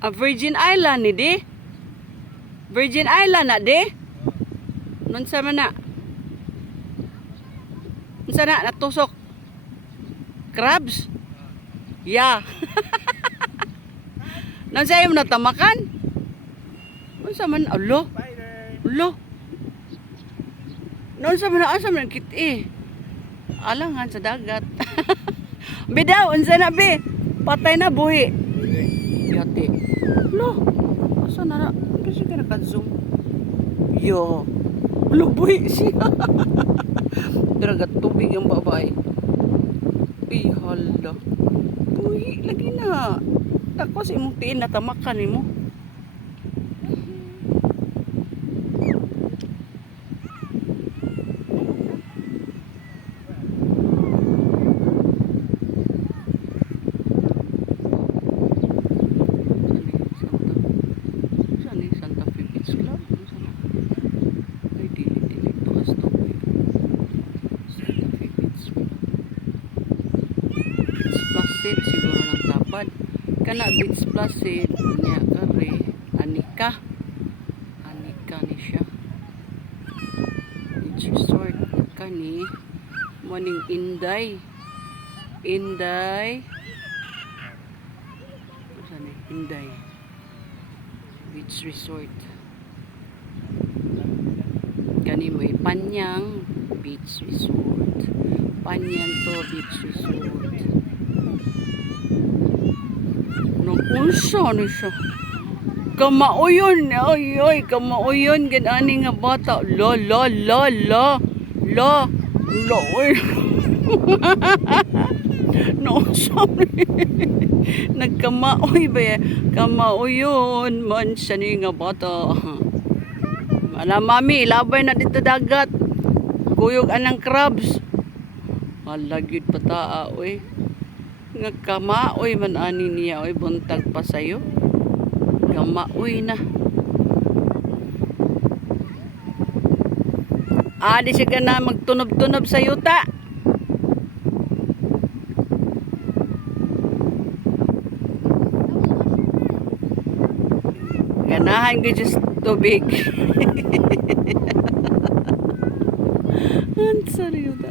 A Virgin Island ni di. Virgin Island na di. Nun sa man na. Nun sa na natusok. Crabs? Yeah. Nun sa yung natamakan? Nun sa man, alo. Alo. Nun sa man, asa man kit eh. Alangan sa dagat. Bidaw, unsa na be? Patay na buhi. Yati. Lo. Asa na na? Kasi ka naka-zoom. Yo. Lo, buhi siya. Daragat tubig ang babae. Uy, hala. Buhi, lagi na. Tako sa imong tiin natamakan mo. Siguro ng tapad kana Beach Placid niya kare Anika ni siya beach resort kani morning Inday saan Inday beach resort kani mo Panyang beach resort Panyang to beach resort. Unsa ni siya? Kamauyon, ay kamauyon ganani nga bata. La. Oy. No, sorry. Nagkamaoy ba? Kamauyon man siya ni nga bata. Ala mami, labay na dito dagat. Kuyog anang crabs. Malagid pataa, oy. Nga kamaoy man ani niya oy buntag pa sayo kamaoy na di siya na magtunob-tunob sa yuta ganahan ko just tubig ang sorry yuta.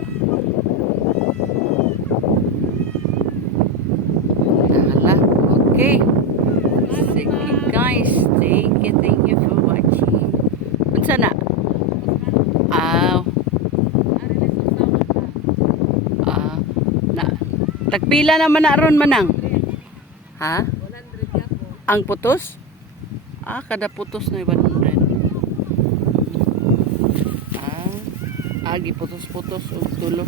Okay. Sige guys, thank you for watching. Unsa na? Na. Tagpila naman na ron manang. Ha? 100 ang putos? Kada putos na 100. Agi putos-putos og tulo.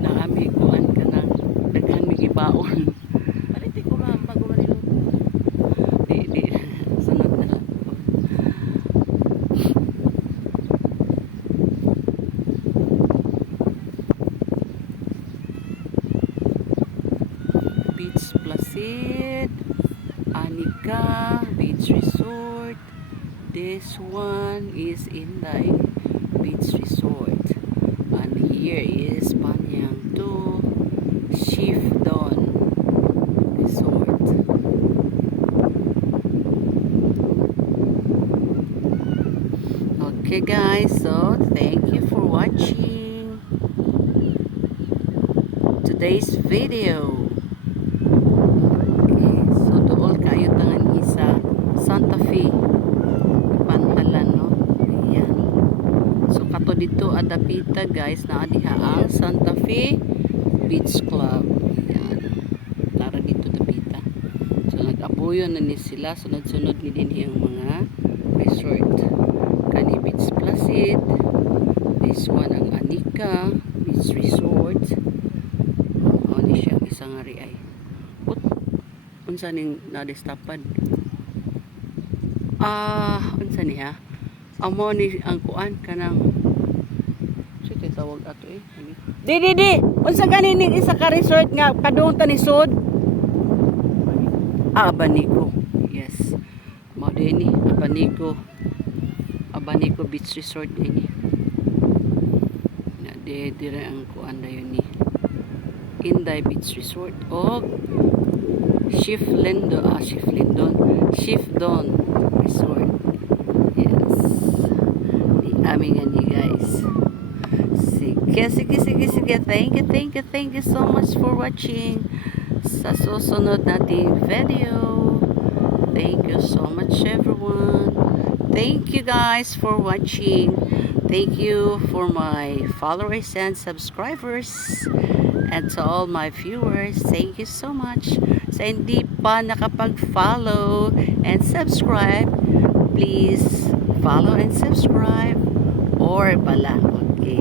Naami kuan kanang daghan mi gibaon. Paliti ko ba bago maniluto? Di sunod na lang. Beach Placid, Anika Beach Resort. This one is Inday Beach Resort. And here is Panyang 2 Shifdon Resort. Okay guys, so thank you for watching today's video. Okay, so dool kayo tangan isa Santa Fe Pantalan, no? Ayan. So kato dito adapita guys na adiha ang Santa Fe Beach Club. Ayan. Tara dito dapita. So nag-apuyon na ni sila. Sunod-sunod ni din yung mga resort. Kani Beach Placid. This one ang Anika Beach Resort. Ni siya isang ari ay. Unsa ning nadestapad? Unsa niya? Amo ni ang kuan kanang sige tawag ato eh. Di. Unsa ganing isa ka resort nga padung ta ni sud? Abanico. Yes. Mo dinhi Abanico Beach Resort dinhi. Na dire ang kuan dayon ni Inday Beach Resort o Shiflindon Resort. Yes. Di amin nga ni guys. Sige. Thank you so much for watching. Sa susunod nating video. Thank you so much everyone. Thank you guys for watching. Thank you for my followers and subscribers. And to all my viewers, thank you so much. Sa hindi pa nakapag-follow and subscribe, please follow and subscribe. Or pala, okay.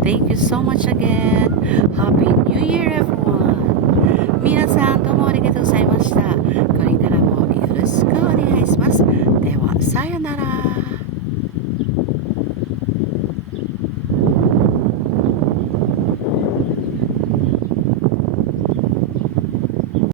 Thank you so much again. Happy New Year, everyone.